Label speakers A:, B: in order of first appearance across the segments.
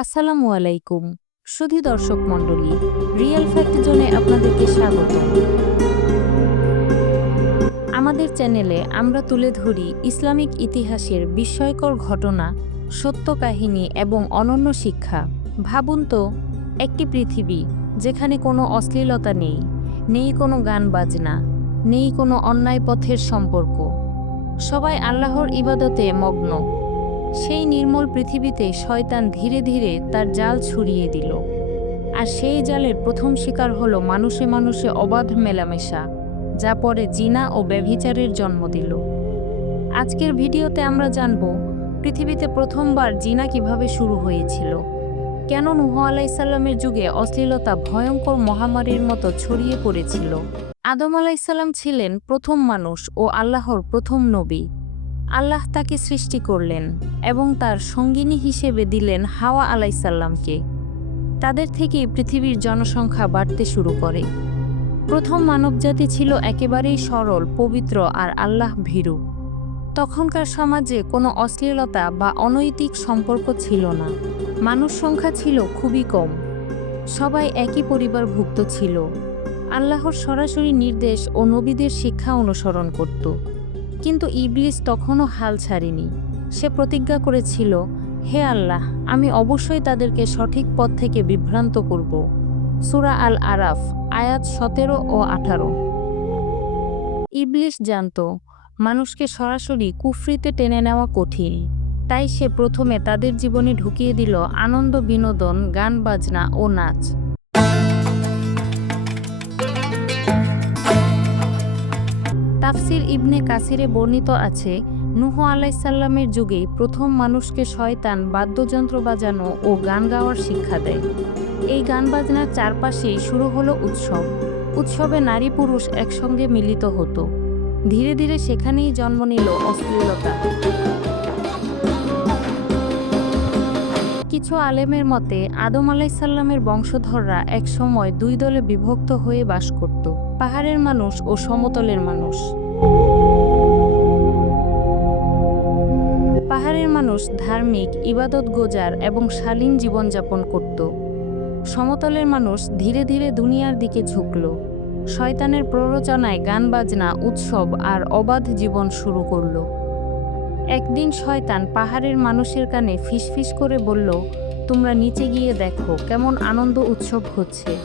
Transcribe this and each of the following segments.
A: আসসালামু আলাইকুম, সুধী দর্শক মণ্ডলী রিয়েল ফ্যাক্ট জোনে আপনাদেরকে স্বাগত। আমাদের চ্যানেলে আমরা তুলে ধরি ইসলামিক ইতিহাসের বিস্ময়কর ঘটনা, সত্য কাহিনী এবং অনন্য শিক্ষা। ভাবুন তো, একটি পৃথিবী যেখানে কোনো অশ্লীলতা নেই নেই কোনো গান বাজনা নেই কোনো অন্যায় পথের সম্পর্ক। সবাই আল্লাহর ইবাদতে মগ্ন। সেই নির্মল পৃথিবীতে শয়তান ধীরে ধীরে তার জাল ছড়িয়ে দিল। আর সেই জালের প্রথম শিকার হলো মানুষে মানুষে অবাধ মেলামেশা, যা পরে জিনা ও ব্যভিচারের জন্ম দিল। আজকের ভিডিওতে আমরা জানব, পৃথিবীতে প্রথমবার জিনা কীভাবে শুরু হয়েছিল? কেন নুহ আলাইসাল্লামের যুগে অশ্লীলতা ভয়ঙ্কর মহামারীর মতো ছড়িয়ে পড়েছিল? আদম আলাইসাল্লাম ছিলেন প্রথম মানুষ ও আল্লাহর প্রথম নবী। আল্লাহ তাকে সৃষ্টি করলেন এবং তার সঙ্গিনী হিসেবে দিলেন হাওয়া আলাইসাল্লামকে। তাদের থেকেই পৃথিবীর জনসংখ্যা বাড়তে শুরু করে। প্রথম মানবজাতি ছিল একেবারেই সরল, পবিত্র আর আল্লাহ ভীরু। তখনকার সমাজে কোনো অশ্লীলতা বা অনৈতিক সম্পর্ক ছিল না। মানুষ সংখ্যা ছিল খুবই কম। সবাই একই পরিবারভুক্ত ছিল। আল্লাহর সরাসরি নির্দেশ ও নবীদের শিক্ষা অনুসরণ করত। কিন্তু ইবলিস তখনও হাল ছাড়েনি। সে প্রতিজ্ঞা করেছিল, হে আল্লাহ, আমি অবশ্যই তাদেরকে সঠিক পথ থেকে বিভ্রান্ত করব। সুরা আল আরাফ আয়াত সতেরো ও আঠারো। ইবলিস জানত, মানুষকে সরাসরি কুফরিতে টেনে নেওয়া কঠিন। তাই সে প্রথমে তাদের জীবনে ঢুকিয়ে দিল আনন্দ বিনোদন গান বাজনা ও নাচ। তাফসির ইবনে কাসিরে বর্ণিত আছে, নুহ আলাইসাল্লামের যুগেই প্রথম মানুষকে শয়তান বাদ্যযন্ত্র বাজানো ও গান গাওয়ার শিক্ষা দেয়। এই গান বাজনার চারপাশেই শুরু হলো উৎসব। উৎসবে নারী পুরুষ একসঙ্গে মিলিত হতো। ধীরে ধীরে সেখানেই জন্ম নিল অশ্লীলতা। কিছু আলেমের মতে, আদম আলাইসাল্লামের বংশধররা একসময় দুই দলে বিভক্ত হয়ে বাস করত। পাহাড়ের মানুষ ও সমতলের মানুষ। পাহাড়ের মানুষ ধার্মিক, ইবাদত গোজার এবং শালীন জীবনযাপন করত। সমতলের মানুষ ধীরে ধীরে দুনিয়ার দিকে ঝুঁকল। শয়তানের প্ররোচনায় গান বাজনা, উৎসব আর অবাধ জীবন শুরু করল। একদিন শয়তান পাহাড়ের মানুষের কানে ফিসফিস করে বলল, তোমরা নিচে গিয়ে দেখো, কেমন আনন্দ উৎসব হচ্ছে।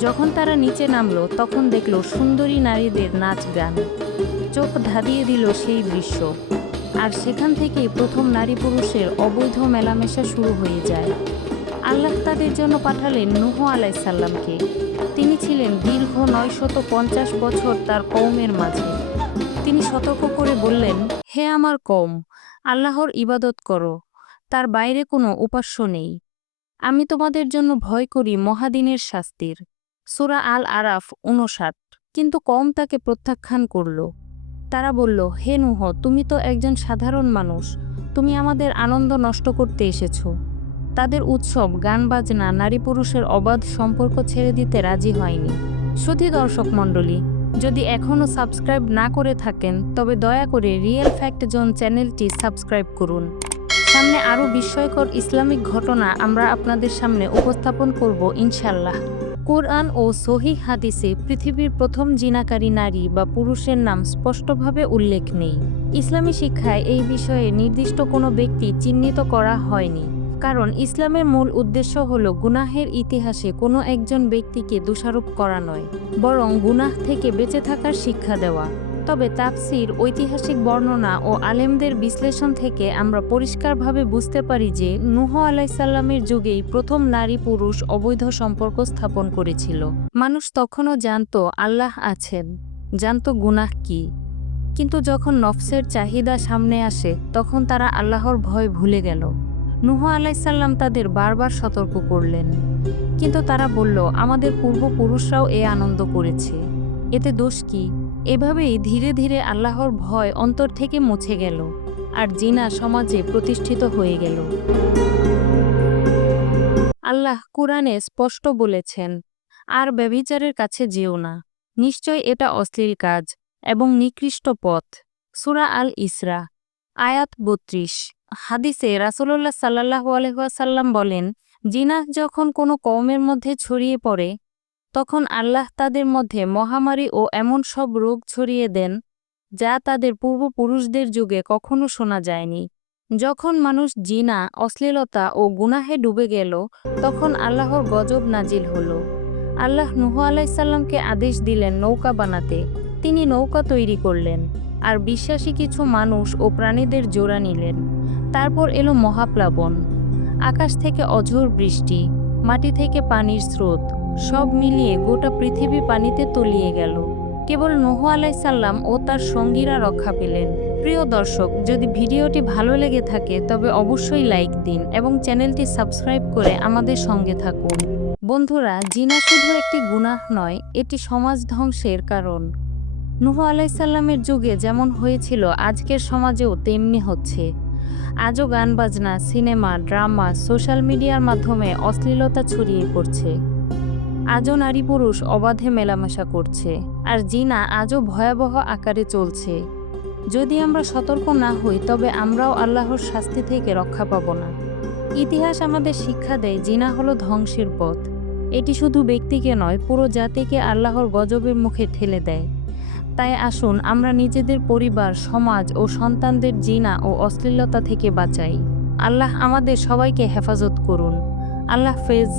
A: যখন তারা নিচে নামলো, তখন দেখল সুন্দরী নারীদের নাচ গান। চোখ ধাঁধিয়ে দিল সেই দৃশ্য। আর সেখান থেকেই প্রথম নারী পুরুষের অবৈধ মেলামেশা শুরু হয়ে যায়। আল্লাহ তাদের জন্য পাঠালেন নুহ আলাইসাল্লামকে তিনি ছিলেন দীর্ঘ নয়শত পঞ্চাশ বছর তার কৌমের মাঝে। তিনি সতর্ক করে বললেন, হে আমার কম আল্লাহর ইবাদত করো। তার বাইরে কোনো উপাস্য নেই। আমি তোমাদের জন্য ভয় করি মহাদিনের শাস্তির। সুরা আল আরাফ উনষাট কিন্তু কম তাকে প্রত্যাখ্যান করল। তারা বলল, হে নুহ, তুমি তো একজন সাধারণ মানুষ। তুমি আমাদের আনন্দ নষ্ট করতে এসেছ। তাদের উৎসব, গান বাজনা, নারী পুরুষের অবাধ সম্পর্ক ছেড়ে দিতে রাজি হয়নি। শুধু দর্শক মণ্ডলী, যদি এখনও সাবস্ক্রাইব না করে থাকেন, তবে দয়া করে রিয়েল ফ্যাক্ট জোন চ্যানেলটি সাবস্ক্রাইব করুন। সামনে আরও বিস্ময়কর ইসলামিক ঘটনা আমরা আপনাদের সামনে উপস্থাপন করব ইনশাল্লাহ কোরআন ও সহি হাদিসে পৃথিবীর প্রথম জিনাকারী নারী বা পুরুষের নাম স্পষ্টভাবে উল্লেখ নেই। ইসলামী শিক্ষায় এই বিষয়ে নির্দিষ্ট কোনো ব্যক্তি চিহ্নিত করা হয়নি। কারণ ইসলামের মূল উদ্দেশ্য হল গুনাহের ইতিহাসে কোনো একজন ব্যক্তিকে দোষারোপ করা নয়, বরং গুনাহ থেকে বেঁচে থাকার শিক্ষা দেওয়া। তবে তাফসির, ঐতিহাসিক বর্ণনা ও আলেমদের বিশ্লেষণ থেকে আমরা পরিষ্কারভাবে বুঝতে পারি যে নুহ আলাইসাল্লামের যুগেই প্রথম নারী পুরুষ অবৈধ সম্পর্ক স্থাপন করেছিল। মানুষ তখনও জানত আল্লাহ আছেন, জানত গুনাহ কি। কিন্তু যখন নফসের চাহিদা সামনে আসে, তখন তারা আল্লাহর ভয় ভুলে গেল। নুহ আলাইসাল্লাম তাদের বারবার সতর্ক করলেন। কিন্তু তারা বলল, আমাদের পূর্বপুরুষরাও এ আনন্দ করেছে। এতে দোষ কি? এভাবেই ধীরে ধীরে আল্লাহর ভয় অন্তর থেকে মুছে গেল আর জিনা সমাজে প্রতিষ্ঠিত হয়ে গেল। আল্লাহ কুরআনে স্পষ্ট বলেছেন, আর ব্যভিচারের কাছে যেও না। নিশ্চয় এটা অশ্লীল কাজ এবং নিকৃষ্ট পথ। সুরা আল ইসরা আয়াত বত্রিশ। হাদিসে রাসূলুল্লাহ সাল্লাহ আলহাসাল্লাম বলেন জিনাহ যখন কোনো কওমের মধ্যে ছড়িয়ে পড়ে তখন আল্লাহ তাদের মধ্যে মহামারী ও এমন সব রোগ ছড়িয়ে দেন, যা তাদের পূর্বপুরুষদের যুগে কখনো শোনা যায়নি। যখন মানুষ জিনা, অশ্লীলতা ও গুনাহে ডুবে গেল, তখন আল্লাহর গজব নাজিল হলো। আল্লাহ নুহ আলাইসাল্লামকে আদেশ দিলেন নৌকা বানাতে। তিনি নৌকা তৈরি করলেন আর বিশ্বাসী কিছু মানুষ ও প্রাণীদের জোড়া নিলেন। তারপর এলো মহাপ্লাবন। আকাশ থেকে অঝোর বৃষ্টি, মাটি থেকে পানির স্রোত। সব মিলিয়ে গোটা পৃথিবী পানিতে তলিয়ে গেল। কেবল নোহ আলাইসাল্লাম ও তার সঙ্গীরা রক্ষা পেলেন। প্রিয় দর্শক, যদি ভিডিওটি ভালো লেগে থাকে, তবে অবশ্যই লাইক দিন এবং চ্যানেলটি সাবস্ক্রাইব করে আমাদের সঙ্গে থাকুন। বন্ধুরা, জিনা শুধু একটি গুনাহ নয়, এটি সমাজ ধ্বংসের কারণ। নুহ আলাইসাল্লামের যুগে যেমন হয়েছিল, আজকের সমাজেও তেমনি হচ্ছে। আজও গান বাজনা, সিনেমা, ড্রামা, সোশ্যাল মিডিয়ার মাধ্যমে অশ্লীলতা ছড়িয়ে পড়ছে। আজও নারী পুরুষ অবাধে মেলামেশা করছে, আর জিনা আজও ভয়াবহ আকারে চলছে। যদি আমরা সতর্ক না হই, তবে আমরাও আল্লাহর শাস্তি থেকে রক্ষা পাব না। ইতিহাস আমাদের শিক্ষা দেয়, জিনা হলো ধ্বংসের পথ। এটি শুধু ব্যক্তিকে নয়, পুরো জাতিকে আল্লাহর গজবের মুখে ঠেলে দেয়। তাই আসুন, আমরা নিজেদের পরিবার, সমাজ ও সন্তানদের জিনা ও অশ্লীলতা থেকে বাঁচাই। আল্লাহ আমাদের সবাইকে হেফাজত করুন। আল্লাহ ফেজ